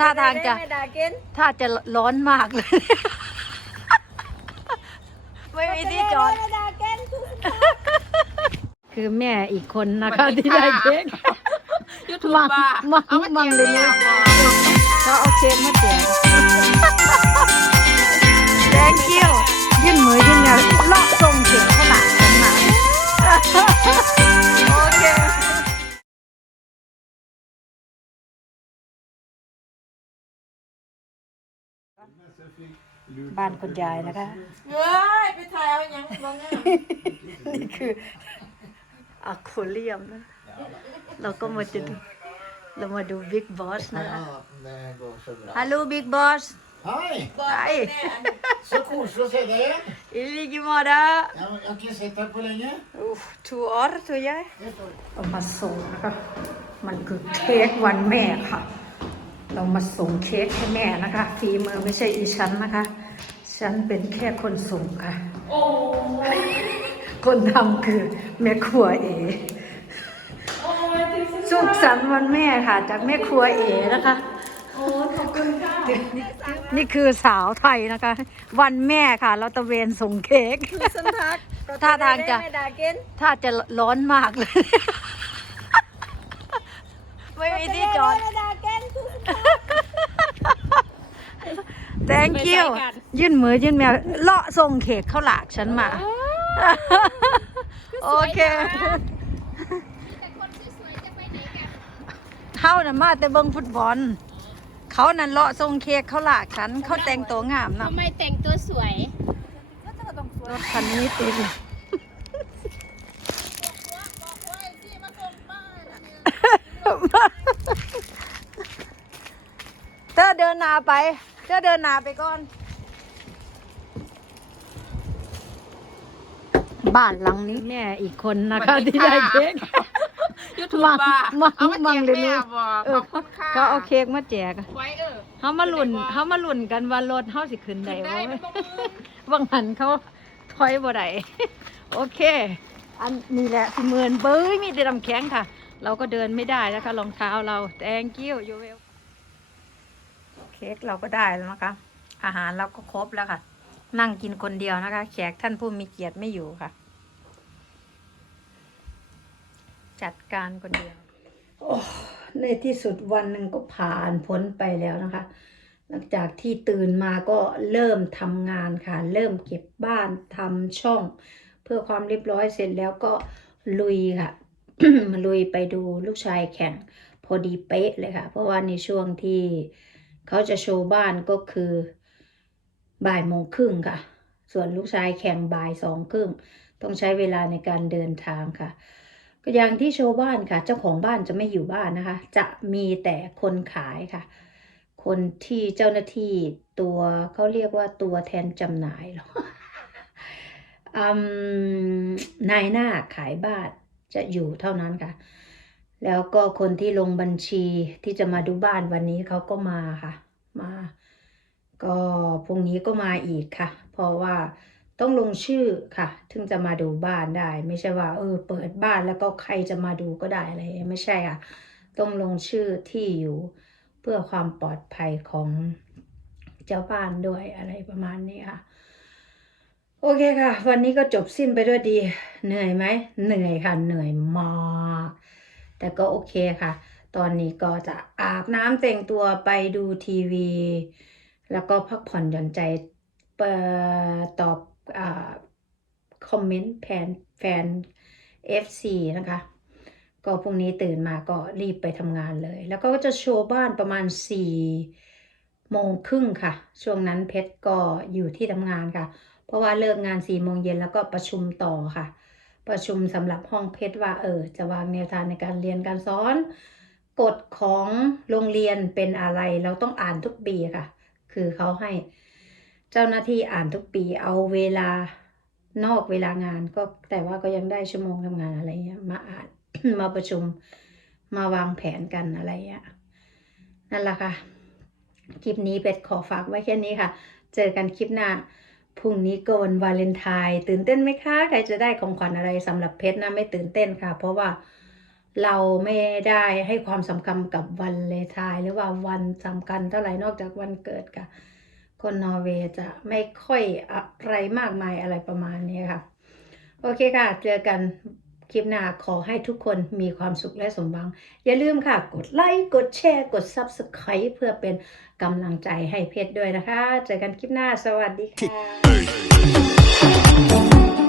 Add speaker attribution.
Speaker 1: ท่าทางจะ
Speaker 2: ไม่ด่ากิน
Speaker 1: ถ้าจะร้อนมากเลย ไม่มีที่จอด
Speaker 2: ไม่ด่ากิน
Speaker 1: คือแม่อีกคนนะคะที่ได้เค้ก
Speaker 3: ยูทูบ
Speaker 1: มัง
Speaker 3: บ้า
Speaker 1: มัง
Speaker 3: เอามา
Speaker 1: มัง
Speaker 3: แจก
Speaker 1: เลย
Speaker 3: แม่
Speaker 1: เนี่ย
Speaker 3: บอก
Speaker 1: เขาเอาเค้กมาแจก thank you ยื่นมือยื่นเนี่ย บ้านคุณยายนะคะ
Speaker 3: เฮ้ย ไปถ่ายเอาหยังบ้างอะ
Speaker 1: นี่คืออะคูเรียมนะ เราก็มาจะดูเรามาดูบิ๊กบอสนะ
Speaker 4: Ja, det går så bra.
Speaker 1: ฮัลโหลบิ๊กบอส
Speaker 4: Hej!
Speaker 1: ไอ
Speaker 4: Så koselig å se deg igjen.
Speaker 1: อิลิกิมาดา
Speaker 4: Jeg har jeg har ikke sett deg på lenge.
Speaker 1: ทูออร์ตัวยาย
Speaker 4: Ett år.
Speaker 1: เรามาส่งนะคะ มันคือเค้กวันแม่ค่ะ เรามาส่งเค้กให้แม่นะคะฝีมือไม่ใช่อีฉันนะคะ ฉันเป็นแค่คนส่งค่ะคนทำคือแม่ครัวเอสุขสันต์วันแม่ค่ะ จากแม่ครัวเอนะคะนี่คือสาวไทยนะคะ วันแม่ค่ะ เราตะเวนส่งเค้ก
Speaker 2: สันทัก
Speaker 1: ท่าทางจะ
Speaker 2: ไม่ด่ากิน
Speaker 1: ถ้าจะร้อนมากเลย ไม่มีที่จอด
Speaker 2: ไม่ด่ากิน
Speaker 1: thank you ยื่นมือยื่นแมวเลาะส่งเค้กเข้าวหลากฉันมา โอเคเขาน่ะมาแต่เบิ่งฟุตบอล เขานั่นเลาะส่งเค้กเข้าวหลากฉัน เขาแต่งตัวงามนะ
Speaker 5: ทำไมแต่งตัวสวย
Speaker 1: รถคันนี้ติดเธอเดินหนาไปเธอเดินหนาไปก่อน บ้านหลังนี้แม่อีกคนนะคะที่ได้เค้ก
Speaker 3: ยูทูบบ้า
Speaker 1: มัง
Speaker 3: เอามา
Speaker 1: มั
Speaker 3: แจ
Speaker 1: ง
Speaker 3: ก
Speaker 1: เลย
Speaker 3: แม่
Speaker 1: เนี่ย
Speaker 3: บอก
Speaker 1: เอ
Speaker 3: ข
Speaker 1: อ
Speaker 3: อบคุณค่ะ
Speaker 1: เขาเอาเค้กมาแจก
Speaker 3: ไว้เออ
Speaker 1: เขามาลุ่นเขามาลุ่นกันว่ารถเขาสิขึ้นได้
Speaker 3: ได้
Speaker 1: บ่
Speaker 3: มันบ่มือ
Speaker 1: บางหันเขาถอยบ่ได้ โอเค อันนี้แหละสิเมือนเบ้ยมีแต่ลำแข็งค่ะ เราก็เดินไม่ได้นะคะรองเท้าเรา thank you you will เค้กเราก็ได้แล้วนะคะ อาหารเราก็ครบแล้วค่ะ นั่งกินคนเดียวนะคะ แขกท่านผู้มีเกียรติไม่อยู่ค่ะ จัดการคนเดียวโอ้ในที่สุดวันหนึ่งก็ผ่านพ้นไปแล้วนะคะ หลังจากที่ตื่นมาก็เริ่มทำงานค่ะ เริ่มเก็บบ้านทำช่อง เพื่อความเรียบร้อยเสร็จแล้วก็ลุยค่ะมาลุยไปดูลูกชายแข่งพอดีเป๊ะเลยค่ะ เพราะว่าในช่วงที่ เขาจะโชว์บ้านก็คือบ่ายโมงครึ่งค่ะ ส่วนลูกชายแข่งบ่ายสองครึ่ง ต้องใช้เวลาในการเดินทางค่ะ ก็อย่างที่โชว์บ้านค่ะ เจ้าของบ้านจะไม่อยู่บ้านนะคะ จะมีแต่คนขายค่ะ คนที่เจ้าหน้าที่ตัวเขาเรียกว่าตัวแทนจำหน่ายหรออืมนายหน้าขายบ้านจะอยู่เท่านั้นค่ะ แล้วก็คนที่ลงบัญชีที่จะมาดูบ้านวันนี้เขาก็มาค่ะ มา ก็พรุ่งนี้ก็มาอีกค่ะ เพราะว่าต้องลงชื่อค่ะ ถึงจะมาดูบ้านได้ ไม่ใช่ว่า เออ เปิดบ้านแล้วก็ใครจะมาดูก็ได้อะไรไม่ใช่ค่ะ ต้องลงชื่อที่อยู่เพื่อความปลอดภัยของเจ้าบ้านด้วยอะไรประมาณนี้ค่ะ โอเคค่ะ วันนี้ก็จบสิ้นไปด้วยดี เหนื่อยไหมเหนื่อยค่ะ เหนื่อยมาก แต่ก็โอเคค่ะ ตอนนี้ก็จะอาบน้ำแต่งตัวไปดูทีวี แล้วก็พักผ่อนหย่อนใจตอบอคอมเมนต์แฟนแฟน FC นะคะ ก็พรุ่งนี้ตื่นมาก็รีบไปทำงานเลย แล้วก็จะโชว์บ้านประมาณ 4 โมงครึ่งค่ะ ช่วงนั้นเพชรก็อยู่ที่ทำงานค่ะ เพราะว่าเลิกงาน 4 โมงเย็นแล้วก็ประชุมต่อค่ะ ประชุมสำหรับห้องเพชรว่าเออจะวางแนวทางในการเรียนการสอนกฎของโรงเรียนเป็นอะไร เราต้องอ่านทุกปีค่ะ คือเขาให้เจ้าหน้าที่อ่านทุกปีเอาเวลานอกเวลางานก็แต่ว่าก็ยังได้ชั่วโมงทำงานอะไรเงี้ยมาอ่านมาประชุมมาวางแผนกันอะไรเงี้ยนั่นแหละค่ะ คลิปนี้เป็ดขอฝากไว้แค่นี้ค่ะ เจอกันคลิปหน้า พรุ่งนี้ก็วันวาเลนไทน์ตื่นเต้นไหมคะ ใครจะได้ของขวัญอะไรสำหรับเพชรนะไม่ตื่นเต้นค่ะ เพราะว่าเราไม่ได้ให้ความสำคัญกับวันเลทายหรือว่าวันสำคัญเท่าไหร่นอกจากวันเกิดค่ะ คนนอร์เวย์จะไม่ค่อยอะไรมากมายอะไรประมาณนี้ค่ะ โอเคค่ะ เจอกัน คลิปหน้าขอให้ทุกคนมีความสุขและสมหวัง อย่าลืมค่ะ กดไลค์กดแชร์กด Subscribe เพื่อเป็นกำลังใจให้เพชรด้วยนะคะ เจอกันคลิปหน้าสวัสดีค่ะ